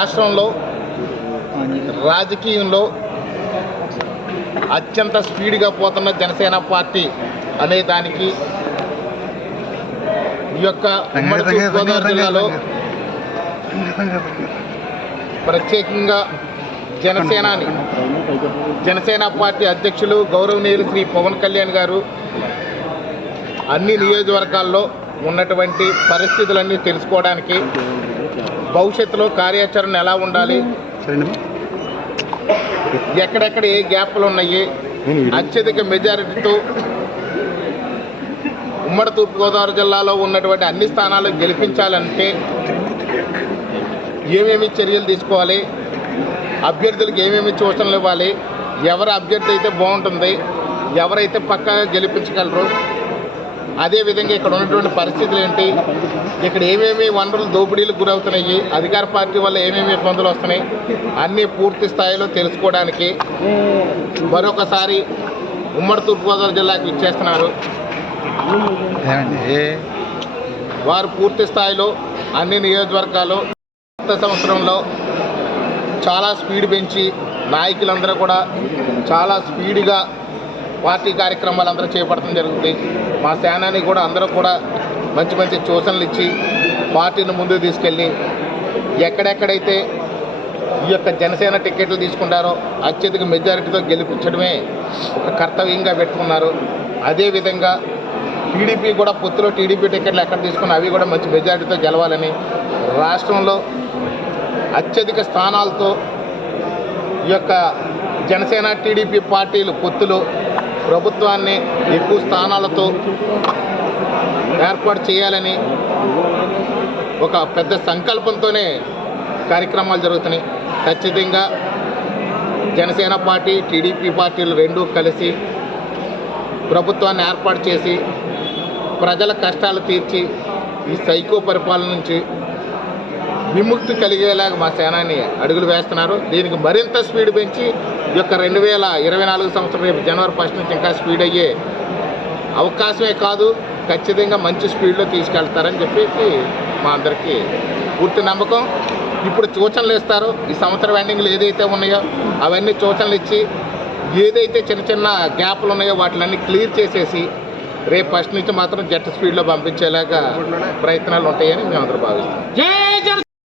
రాష్ట్రంలో రాజకీయంలో అత్యంత స్పీడ్గా పోతున్న జనసేన పార్టీ అనే దానికి ఈ యొక్క ఉమ్మడి తూర్పుగోదావరి జిల్లాలో ప్రత్యేకంగా జనసేన పార్టీ అధ్యక్షులు గౌరవనీయులు శ్రీ పవన్ కళ్యాణ్ గారు అన్ని నియోజకవర్గాల్లో ఉన్నటువంటి పరిస్థితులన్నీ తెలుసుకోవడానికి, భవిష్యత్తులో కార్యాచరణ ఎలా ఉండాలి, ఎక్కడెక్కడ ఏ గ్యాప్లు ఉన్నాయి, అత్యధిక మెజారిటీతో ఉమ్మడి తూర్పుగోదావరి జిల్లాలో ఉన్నటువంటి అన్ని స్థానాలకు గెలిపించాలంటే ఏమేమి చర్యలు తీసుకోవాలి, అభ్యర్థులకు ఏమేమి సూచనలు ఇవ్వాలి, ఎవరు అభ్యర్థి అయితే బాగుంటుంది, ఎవరైతే పక్కాగా గెలిపించగలరు, అదేవిధంగా ఇక్కడ ఉన్నటువంటి పరిస్థితులు ఏంటి, ఇక్కడ ఏమేమి వనరులు దోపిడీలకు గురవుతున్నాయి, అధికార పార్టీ వల్ల ఏమేమి ఇబ్బందులు వస్తున్నాయి అన్నీ పూర్తి స్థాయిలో తెలుసుకోవడానికి మరొకసారి ఉమ్మడి తూర్పుగోదావరి జిల్లాకి ఇచ్చేస్తున్నారు. వారు పూర్తి స్థాయిలో అన్ని నియోజకవర్గాలు కొత్త సంవత్సరంలో చాలా స్పీడ్ పెంచి నాయకులందరూ కూడా చాలా స్పీడ్గా పార్టీ కార్యక్రమాలు అందరూ చేపట్టడం జరుగుతుంది. మా సేనాని కూడా అందరూ కూడా మంచి మంచి సూచనలు ఇచ్చి పార్టీని ముందుకు తీసుకెళ్ళి ఎక్కడెక్కడైతే ఈ యొక్క జనసేన టికెట్లు తీసుకుంటారో అత్యధిక మెజారిటీతో గెలిపించడమే ఒక కర్తవ్యంగా పెట్టుకున్నారు. అదేవిధంగా టీడీపీ కూడా పొత్తులో టీడీపీ టికెట్లు ఎక్కడ తీసుకున్నా అవి కూడా మంచి మెజారిటీతో గెలవాలని, రాష్ట్రంలో అత్యధిక స్థానాలతో ఈ యొక్క జనసేన టీడీపీ పార్టీలు పొత్తులు ప్రభుత్వాన్ని ఎక్కువ స్థానాలతో ఏర్పాటు చేయాలని ఒక పెద్ద సంకల్పంతోనే కార్యక్రమాలు జరుగుతున్నాయి. ఖచ్చితంగా జనసేన పార్టీ టీడీపీ పార్టీలు రెండూ కలిసి ప్రభుత్వాన్ని ఏర్పాటు చేసి ప్రజల కష్టాలు తీర్చి ఈ సైకో పరిపాలన నుంచి విముక్తి కలిగేలాగా మా సేనాని అడుగులు వేస్తున్నారు. దీనికి మరింత స్పీడ్ పెంచి ఈ యొక్క 2024 సంవత్సరం రేపు జనవరి 1 నుంచి ఇంకా స్పీడ్ అయ్యే అవకాశమే కాదు, ఖచ్చితంగా మంచి స్పీడ్లో తీసుకెళ్తారని చెప్పేసి మా అందరికీ పూర్తి నమ్మకం. ఇప్పుడు సూచనలు ఇస్తారు. ఈ సంవత్సరం ఎండింగ్లు ఏదైతే ఉన్నాయో అవన్నీ సూచనలు ఇచ్చి ఏదైతే చిన్న చిన్న గ్యాప్లు ఉన్నాయో వాటిలన్నీ క్లియర్ చేసేసి రేపు 1 నుంచి మాత్రం జెట్ స్పీడ్లో పంపించేలాగా ప్రయత్నాలు ఉంటాయని మేము అందరూ భావిస్తాం.